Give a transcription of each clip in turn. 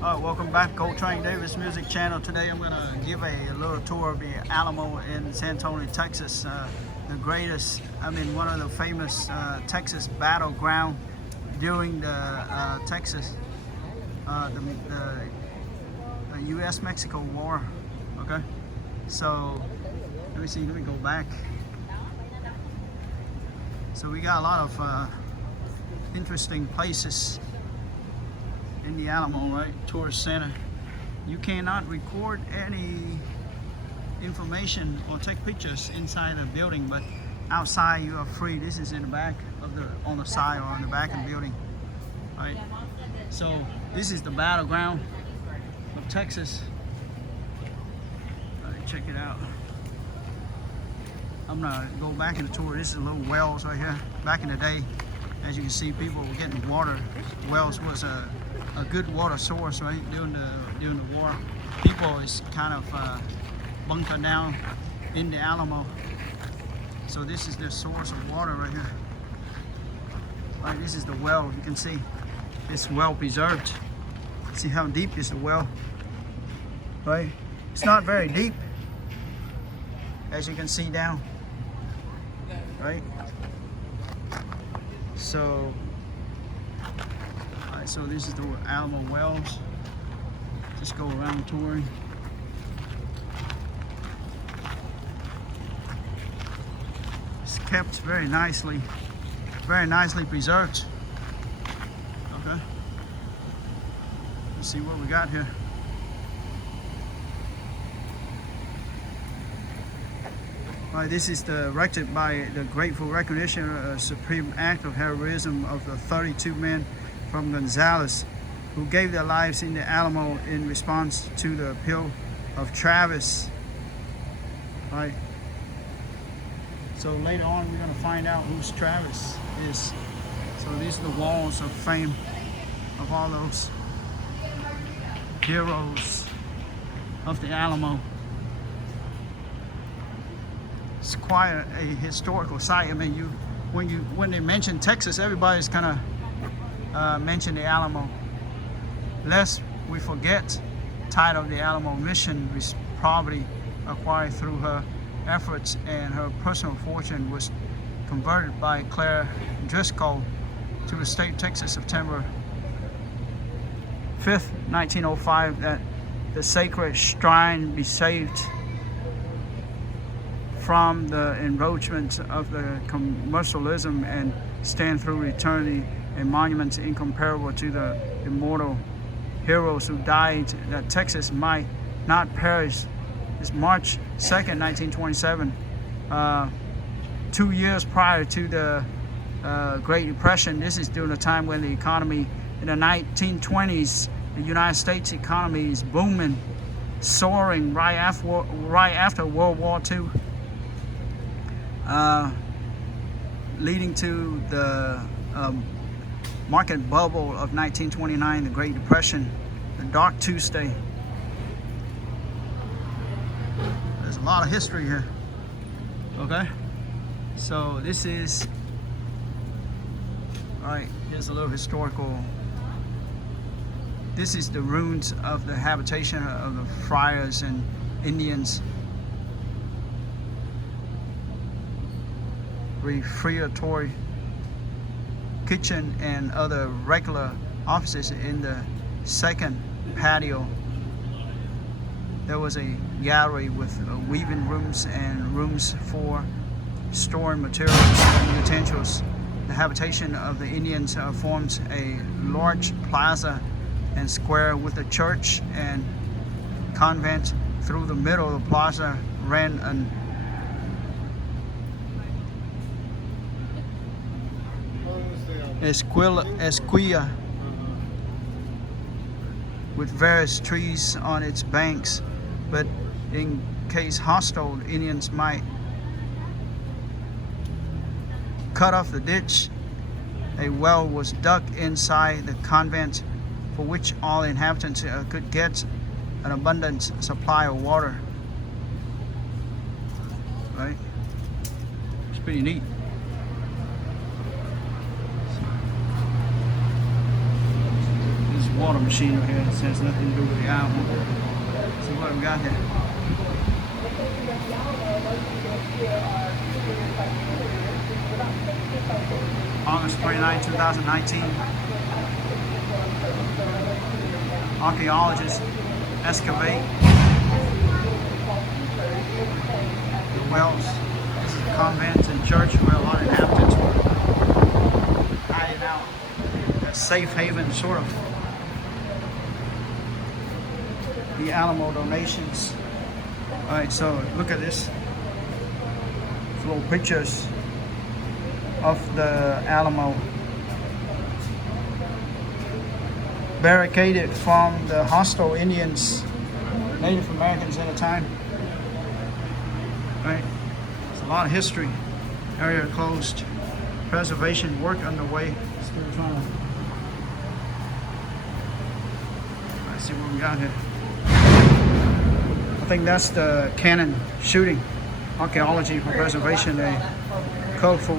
Welcome back, Coltrane Davis Music Channel. Today I'm going to give a little tour of the Alamo in San Antonio, Texas. One of the famous Texas battleground during the U.S.-Mexico War. Okay, so let me go back. So we got a lot of interesting places in the Alamo, right? Tourist center. You cannot record any information or take pictures inside the building, but outside you are free. This is in the back of on the side or on the back of the building, right? So this is the battleground of Texas. All right, check it out. I'm gonna go back in the tour. This is a little wells right here. Back in the day, as you can see, people were getting water. Wells was a good water source, right? During the war, people is kind of bunkered down in the Alamo. So this is the source of water right here. Right, this is the well. You can see it's well preserved. See how deep is the well, right? It's not very deep, as you can see down, right? So this is the Alamo wells. Just go around touring. It's kept very nicely preserved. Okay. Let's see what we got here. This is directed by the grateful recognition of a supreme act of heroism of the 32 men from Gonzales who gave their lives in the Alamo in response to the appeal of Travis. Right. So later on we're going to find out who's Travis is. So these are the walls of fame of all those heroes of the Alamo. It's quite a historical site. I mean, when they mention Texas, everybody's kind of mention the Alamo. Lest we forget, title of the Alamo mission was probably acquired through her efforts, and her personal fortune was converted by Claire Driscoll to the state of Texas, September 5th, 1905, that the sacred shrine be saved from the encroachment of the commercialism and stand through eternity a monument incomparable to the immortal heroes who died that Texas might not perish. It's March 2nd, 1927, 2 years prior to the Great Depression. This is during the time when the economy in the 1920s, the United States economy is booming, soaring right after World War II. Leading to the market bubble of 1929, the Great Depression, the Dark Tuesday. There's a lot of history here. Okay, so this is, all right, here's a little historical. This is the ruins of the habitation of the friars and Indians. Refrigerator, kitchen, and other regular offices in the second patio. There was a gallery with weaving rooms and rooms for storing materials and utensils. The habitation of the Indians forms a large plaza and square with a church and convent. Through the middle of the plaza ran an esquia with various trees on its banks, but in case hostile Indians might cut off the ditch, a well was dug inside the convent for which all inhabitants could get an abundant supply of water. Right? It's pretty neat. water machine over here. This has nothing to do with the Alamo. See what we got here. August 29, 2019. Archaeologists excavate the wells. This is a convent and church where a lot of inhabitants were hiding out. A safe haven, sort of. The Alamo donations. Alright, so look at this. Little pictures of the Alamo. Barricaded from the hostile Indians, Native Americans at the time. Right? It's a lot of history. Area closed. Preservation work underway. Still trying to. Let's see what we got here. I think that's the cannon shooting. Archaeology for preservation. A colorful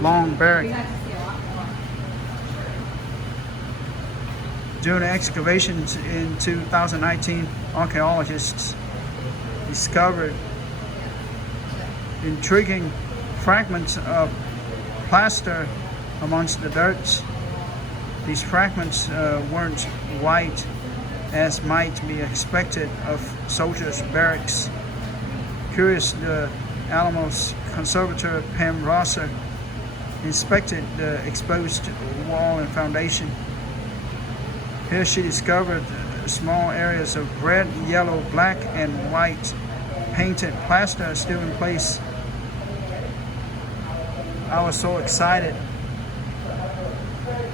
long barrack. During the excavations in 2019, archaeologists discovered intriguing fragments of plaster amongst the dirt. These fragments weren't white as might be expected of soldiers' barracks. Curious, the Alamo's conservator Pam Rosser inspected the exposed wall and foundation. Here she discovered small areas of red, yellow, black, and white painted plaster still in place. I was so excited,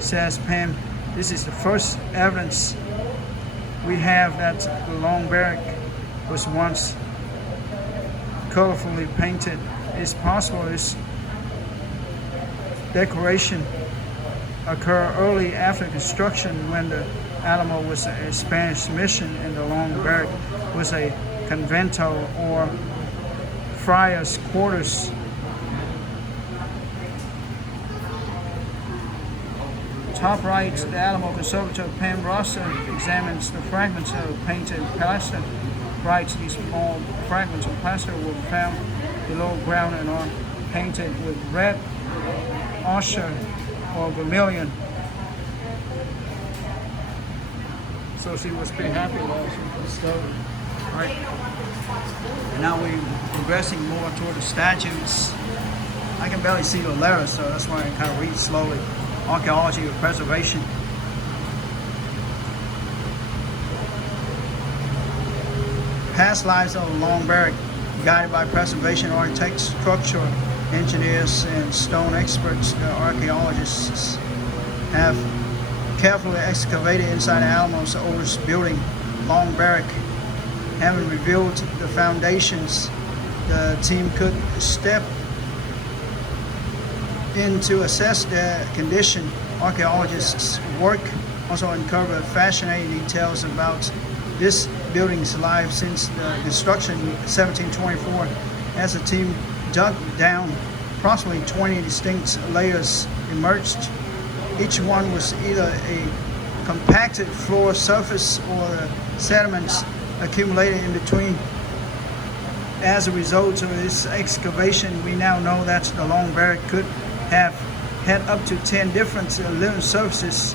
says Pam. This is the first evidence we have that the long barrack was once colorfully painted. It's possible this decoration occurred early after construction, when the Alamo was a Spanish mission and the long barrack was a convento or friar's quarters. Top right, the Alamo conservator Pam Rosser examines the fragments of painted plaster. Writes these small fragments of plaster were found below ground and are painted with red, ochre, or vermilion. So she was pretty happy that she discovered. Right. And now we're progressing more toward the statues. I can barely see the letters, so that's why I kind of read slowly. Archaeology of preservation. Past lives of a long barrack, guided by preservation architects, structural engineers, and stone experts. The archaeologists have carefully excavated inside the Alamo's oldest building, long barrack. Having revealed the foundations, the team could step in to assess their condition. Archaeologists' work also uncovered fascinating details about this building's life since the construction in 1724. As the team dug down, approximately 20 distinct layers emerged. Each one was either a compacted floor surface or the sediments accumulated in between. As a result of this excavation, we now know that the long barrack could have had up to 10 different living surfaces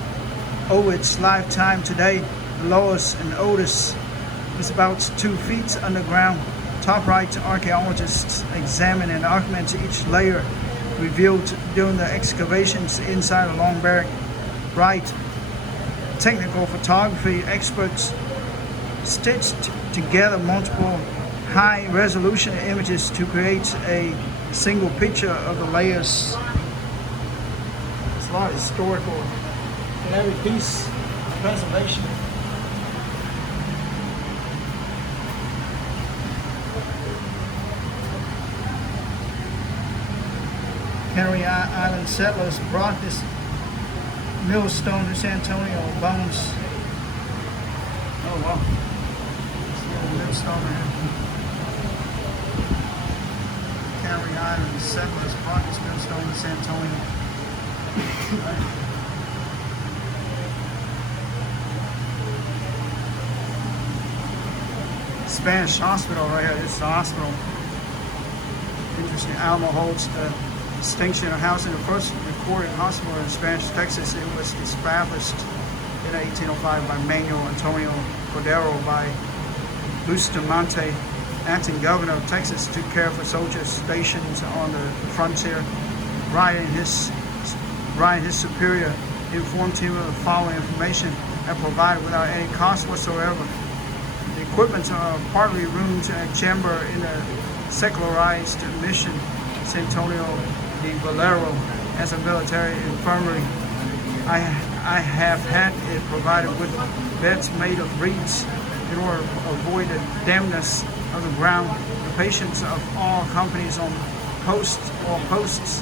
over its lifetime. Today, the lowest and oldest is about 2 feet underground. Top right, archaeologists examine and document each layer revealed during the excavations inside the long barrack. Right, technical photography experts stitched together multiple high-resolution images to create a single picture of the layers. It's a lot of historical in every piece of preservation. Canary Island settlers brought this millstone to San Antonio bones. Oh wow. This little millstone here. Canary Island settlers brought this millstone to San Antonio. Spanish hospital right here. This is the hospital. Interesting. Alamo holds the distinction of housing the first recorded hospital in Spanish Texas. It was established in 1805 by Manuel Antonio Cordero by Bustamante, acting governor of Texas, took care for soldiers stationed on the frontier. Ryan, his superior, informed him of the following information and provided without any cost whatsoever. The equipment are partly rooms and chamber in a secularized mission, San Antonio de Valero, as a military infirmary. I have had it provided with beds made of reeds in order to avoid the dampness of the ground. The patients of all companies on posts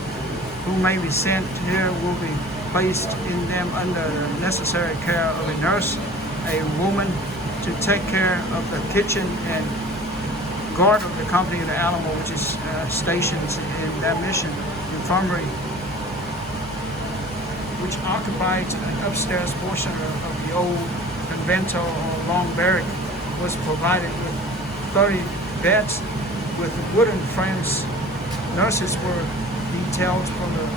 who may be sent here will be placed in them under the necessary care of a nurse, a woman to take care of the kitchen, and guard of the company of the Alamo, which is stationed in that mission infirmary, which occupied an upstairs portion of the old convento or long barrack, was provided with 30 beds with wooden frames. Nurses were detailed from the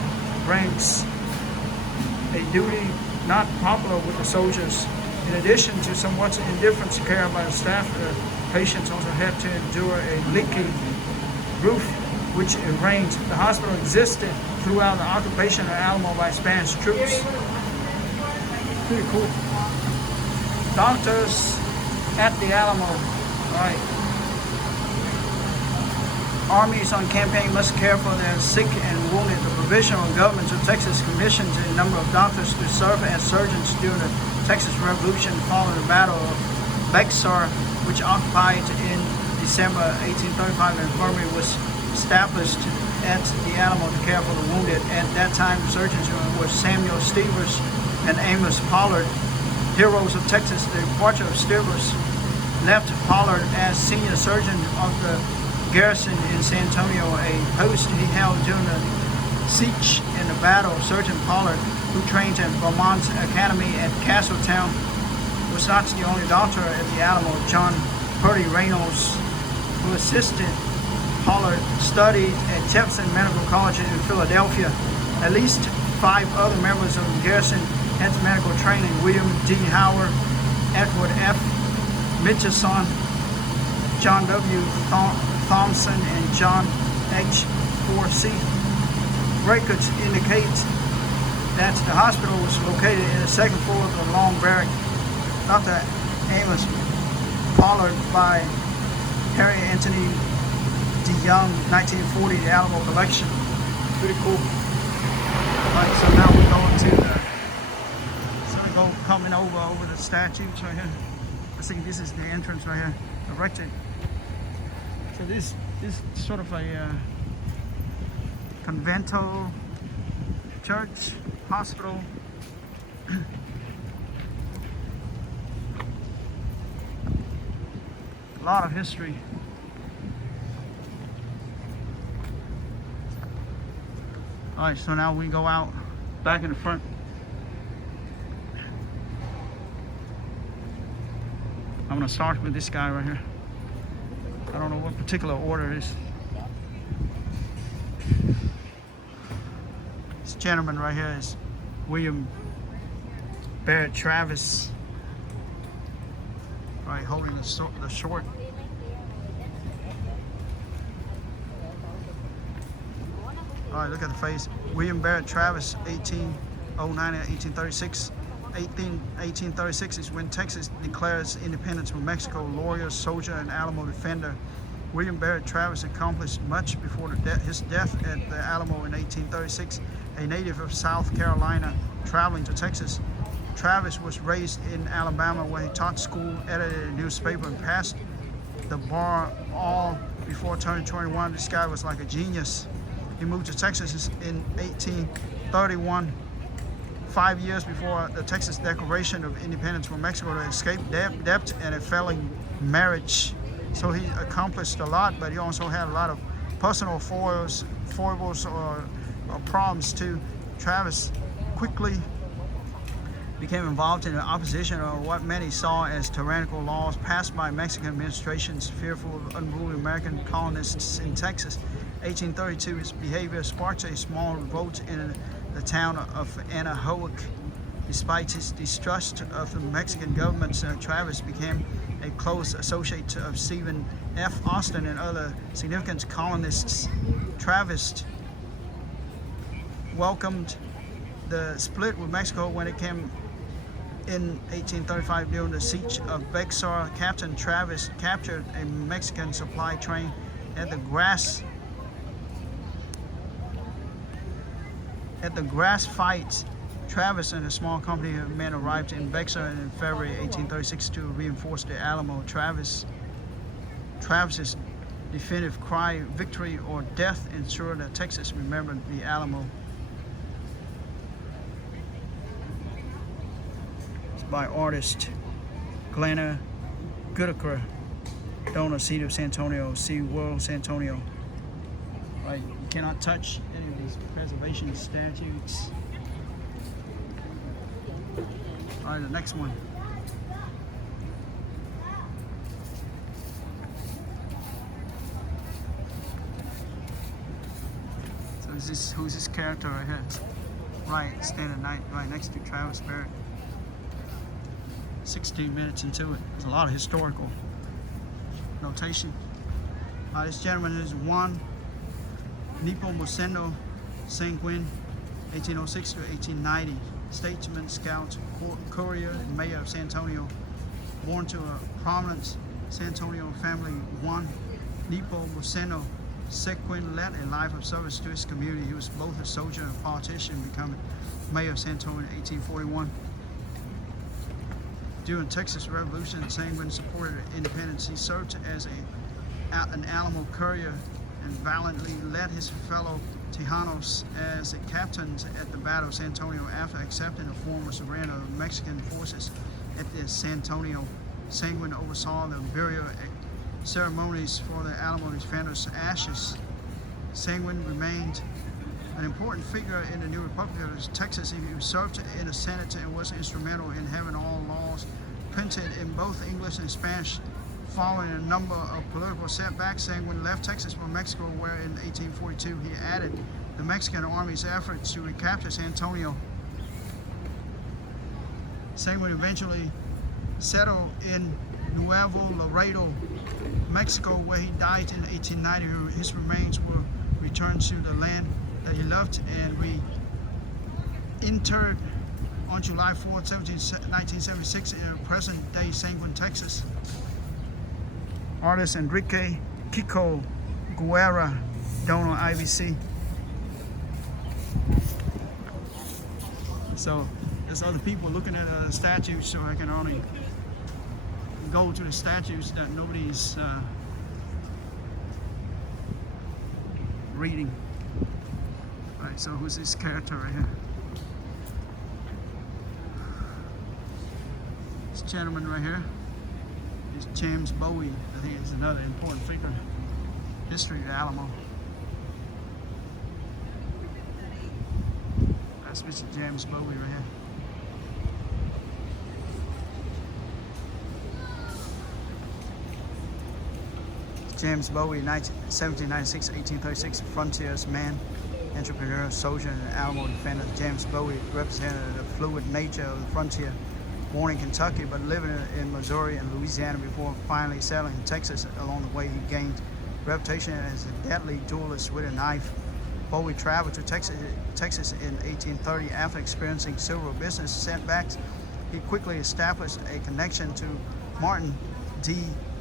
ranks, a duty not popular with the soldiers. In addition to somewhat indifferent care by the staff, the patients also had to endure a leaky roof which it rained. The hospital existed throughout the occupation of Alamo by Spanish troops. Pretty cool. Doctors at the Alamo. All right. Armies on campaign must care for their sick and wounded. The provisional government of Texas commissioned a number of doctors to serve as surgeons during the Texas Revolution following the Battle of Bexar, which occupied in December 1835. An infirmary was established at the Alamo to care for the wounded. At that time, the surgeons were Samuel Stevers and Amos Pollard, heroes of Texas. The departure of Stevers left Pollard as senior surgeon of the garrison in San Antonio, a post he held during the siege and the battle. Sergeant Pollard, who trained at Vermont Academy at Castletown, was not the only doctor at the Alamo. John Purdy Reynolds, who assisted Pollard, studied at Jefferson Medical College in Philadelphia. At least 5 other members of the garrison had medical training: William D. Howard, Edward F. Mitchison, John W. Thompson, and John H. 4C. Records indicate that the hospital was located in the second floor of the long barrack. Dr. Amos Pollard by Harry Anthony DeYoung, 1940, the Alamo collection. Pretty cool. Alright, so now we're going to coming over the statues right here. I think this is the entrance right here, erected. So this is sort of a convento, church, hospital. A lot of history. All right, so now we go out back in the front. I'm gonna start with this guy right here. I don't know what particular order it is. This gentleman right here is William Barrett Travis, right, holding the short. All right, look at the face. William Barrett Travis, 1809 to 1836. 1836 is when Texas declares independence from Mexico. Lawyer, soldier, and Alamo defender. William Barrett Travis accomplished much before his death at the Alamo in 1836. A native of South Carolina traveling to Texas, Travis was raised in Alabama, where he taught school, edited a newspaper, and passed the bar all before turning 21. This guy was like a genius. He moved to Texas in 1831. 5 years before the Texas Declaration of Independence from Mexico, to escape debt and a failing marriage. So he accomplished a lot, but he also had a lot of personal foibles or problems too. Travis quickly became involved in the opposition of what many saw as tyrannical laws passed by Mexican administrations fearful of unruly American colonists in Texas. 1832, his behavior sparked a small revolt in the town of Anahuac. Despite his distrust of the Mexican government, Travis became a close associate of Stephen F. Austin and other significant colonists. Travis welcomed the split with Mexico when it came in 1835 during the siege of Bexar. Captain Travis captured a Mexican supply train at the grass fight. Travis and a small company of men arrived in Bexar in February 1836 to reinforce the Alamo. Travis's definitive cry, "Victory or death," ensured that Texas remembered the Alamo. It's by artist Glenna Goodacre, donor City of San Antonio, Sea World San Antonio. Right, you cannot touch any of these preservation statutes. All right, the next one. So who's this character right here? Right, standing right next to Travis Barrett. 16 minutes into it. There's a lot of historical notation. This gentleman is Juan Nepomuceno Sanguin, 1806 to 1890. Statesman, scout, courier, and mayor of San Antonio. Born to a prominent San Antonio family, Juan Nepomuceno Sanguin led a life of service to his community. He was both a soldier and a politician, becoming mayor of San Antonio in 1841. During Texas Revolution, Sanguin supported independence. He served as an Alamo courier and valiantly led his fellow Tejanos as a captain at the Battle of San Antonio after accepting the former surrender of Mexican forces at the San Antonio. Sanguin oversaw the burial ceremonies for the Alamo defenders' ashes. Sanguin remained an important figure in the new Republic of Texas. He served in the Senate and was instrumental in having all laws printed in both English and Spanish. Following a number of political setbacks, Sanguin left Texas for Mexico, where in 1842 he added the Mexican Army's efforts to recapture San Antonio. Sanguin eventually settled in Nuevo Laredo, Mexico, where he died in 1890. His remains were returned to the land that he loved and reinterred on July 4, 1976 in present-day Sanguin, Texas. Artist Enrique Kiko Guerra, donor IVC. So there's other people looking at statues, so I can only go to the statues that nobody's reading. All right, so who's this character right here? This gentleman right here is James Bowie. I think is another important figure. History of the Alamo. That's Mr. James Bowie right here. James Bowie, 1796-1836, frontiersman, entrepreneur, soldier, and Alamo defender. James Bowie represented the fluid nature of the frontier. Born in Kentucky but living in Missouri and Louisiana before finally settling in Texas. Along the way, he gained reputation as a deadly duelist with a knife. Bowie traveled to Texas in 1830 after experiencing several business setbacks. He quickly established a connection to Martin D.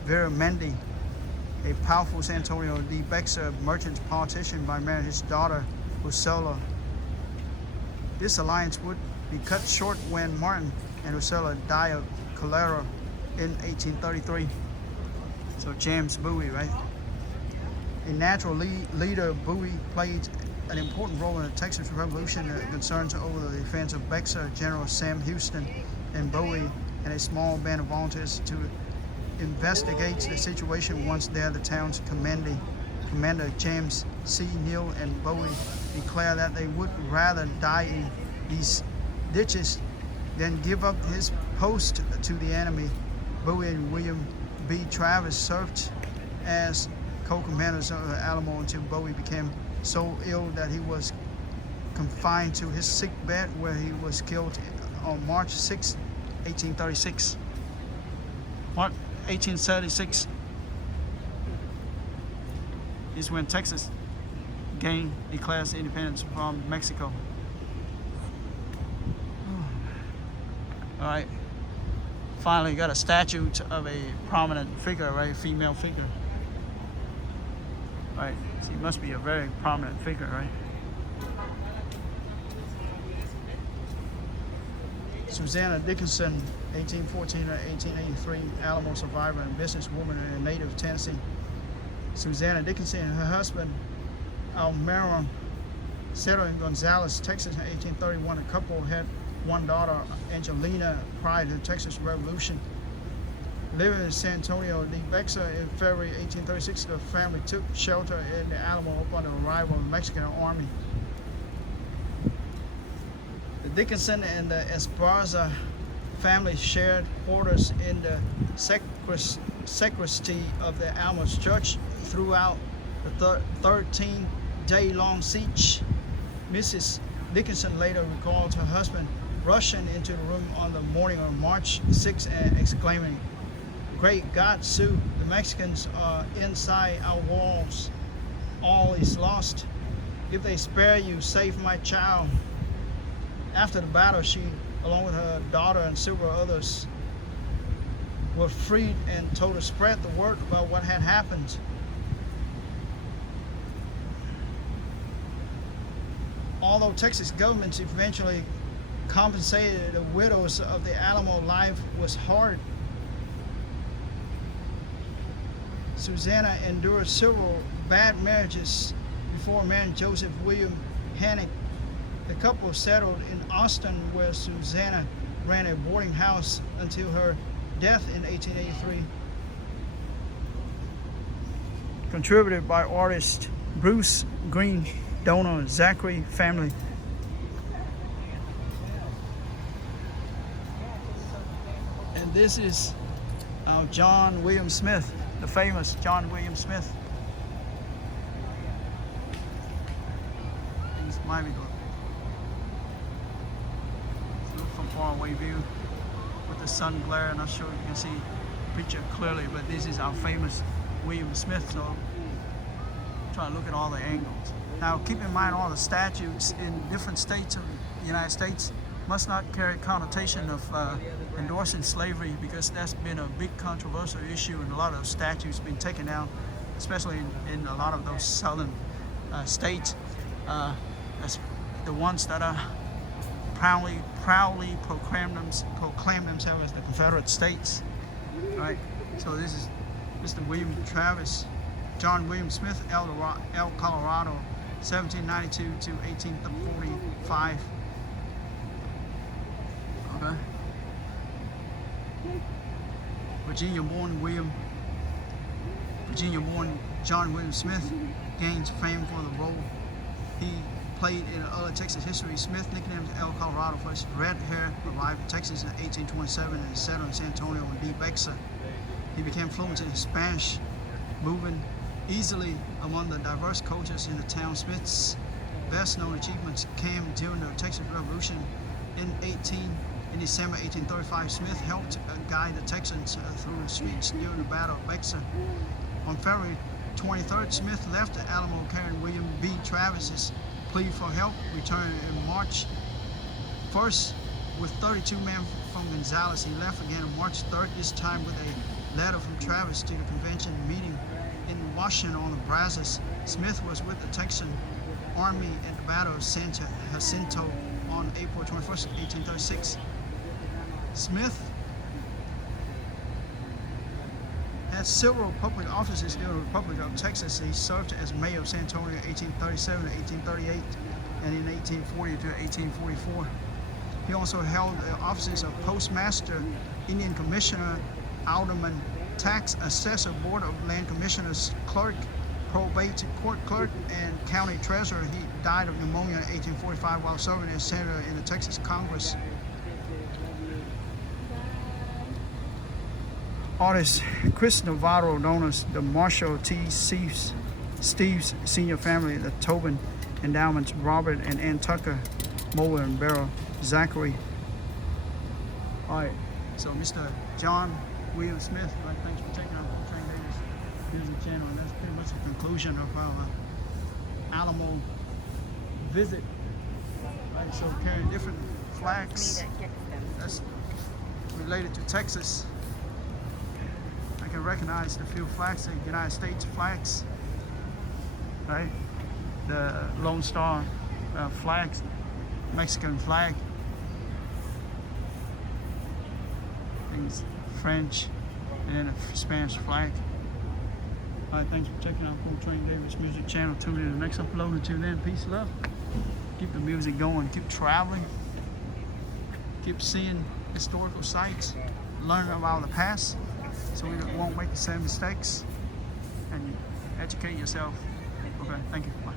Veramendi, a powerful San Antonio D. Bexar merchant politician, by marrying his daughter Ursula. This alliance would be cut short when Martin and Ursula died of cholera in 1833. So James Bowie, right? A natural leader, Bowie played an important role in the Texas Revolution. Concerns over the defense of Bexar, General Sam Houston and Bowie and a small band of volunteers to investigate the situation. Once there, the town's commander James C. Neal and Bowie declared that they would rather die in these ditches then give up his post to the enemy. Bowie and William B. Travis served as co-commanders of the Alamo until Bowie became so ill that he was confined to his sick bed, where he was killed on March 6, 1836. March 1836 is when Texas declares independence from Mexico. All right. Finally got a statue of a prominent figure, right? Female figure. Right. She must be a very prominent figure, right? Susanna Dickinson, 1814 to 1883, Alamo survivor and businesswoman and a native of Tennessee. Susanna Dickinson and her husband, Alamo, settled in Gonzales, Texas in 1831. The couple had one daughter, Angelina, prior to the Texas Revolution. Living in San Antonio, New Mexico in February 1836, the family took shelter in the Alamo upon the arrival of the Mexican army. The Dickinson and the Esparza family shared quarters in the sacristy of the Alamo Church throughout the 13-day-long siege. Mrs. Dickinson later recalled her husband rushing into the room on the morning of March 6 and exclaiming, "Great God, Sue, the Mexicans are inside our walls. All is lost. If they spare you, save my child." After the battle, she, along with her daughter and several others, were freed and told to spread the word about what had happened. Although Texas government eventually compensated the widows of the Alamo, life was hard. Susanna endured several bad marriages before marrying Joseph William Hannick. The couple settled in Austin, where Susanna ran a boarding house until her death in 1883. Contributed by artist Bruce Green, donor Zachary family. And this is John William Smith, the famous John William Smith. This might be good. Look from far away view with the sun glare. I'm not sure you can see the picture clearly, but this is our famous William Smith. So try to look at all the angles. Now keep in mind all the statutes in different states of the United States must not carry connotation of endorsing slavery, because that's been a big controversial issue, and a lot of statutes been taken down, especially in a lot of those southern states, as the ones that are proudly proclaim themselves as the Confederate States. Right. So this is Mr. William Travis, John William Smith, El Colorado, 1792 to 1845. Okay. Virginia-born John William Smith gains fame for the role he played in early Texas history. Smith, nicknamed El Colorado for his red hair, arrived in Texas in 1827 and settled in San Antonio and New Mexico. He became fluent in Spanish, moving easily among the diverse cultures in the town. Smith's best-known achievements came during the Texas Revolution. In December 1835, Smith helped guide the Texans through the streets during the Battle of Mexico. On February 23rd, Smith left the Alamo carrying William B. Travis's plea for help, returned in March 1st with 32 men from Gonzales. He left again on March 3rd, this time with a letter from Travis to the convention meeting in Washington on the Brazos. Smith was with the Texan Army at the Battle of Jacinto on April 21st, 1836. Smith had several public offices during the Republic of Texas. He served as mayor of San Antonio in 1837 to 1838 and in 1840 to 1844. He also held the offices of postmaster, Indian commissioner, alderman, tax assessor, board of land commissioners, clerk, probate court clerk, and county treasurer. He died of pneumonia in 1845 while serving as senator in the Texas Congress. Artist Chris Navarro, known as the Marshall T. Steve's Senior Family, the Tobin Endowments, Robert and Ann Tucker, Mower and Barrel, Zachary. All right, so Mr. John William Smith, right, thanks for taking our Train Davis music channel, and that's pretty much the conclusion of our Alamo visit. Right, so carrying different flags that's related to Texas. I can recognize the few flags, the United States flags, right? The Lone Star flags, Mexican flag, things French, and then a Spanish flag. All right, thanks for checking out Train Davis music channel. Tune in to the next upload. Until then, peace and love. Keep the music going. Keep traveling. Keep seeing historical sites. Learn about the past, so we won't make the same mistakes. And educate yourself. Okay, thank you. Bye.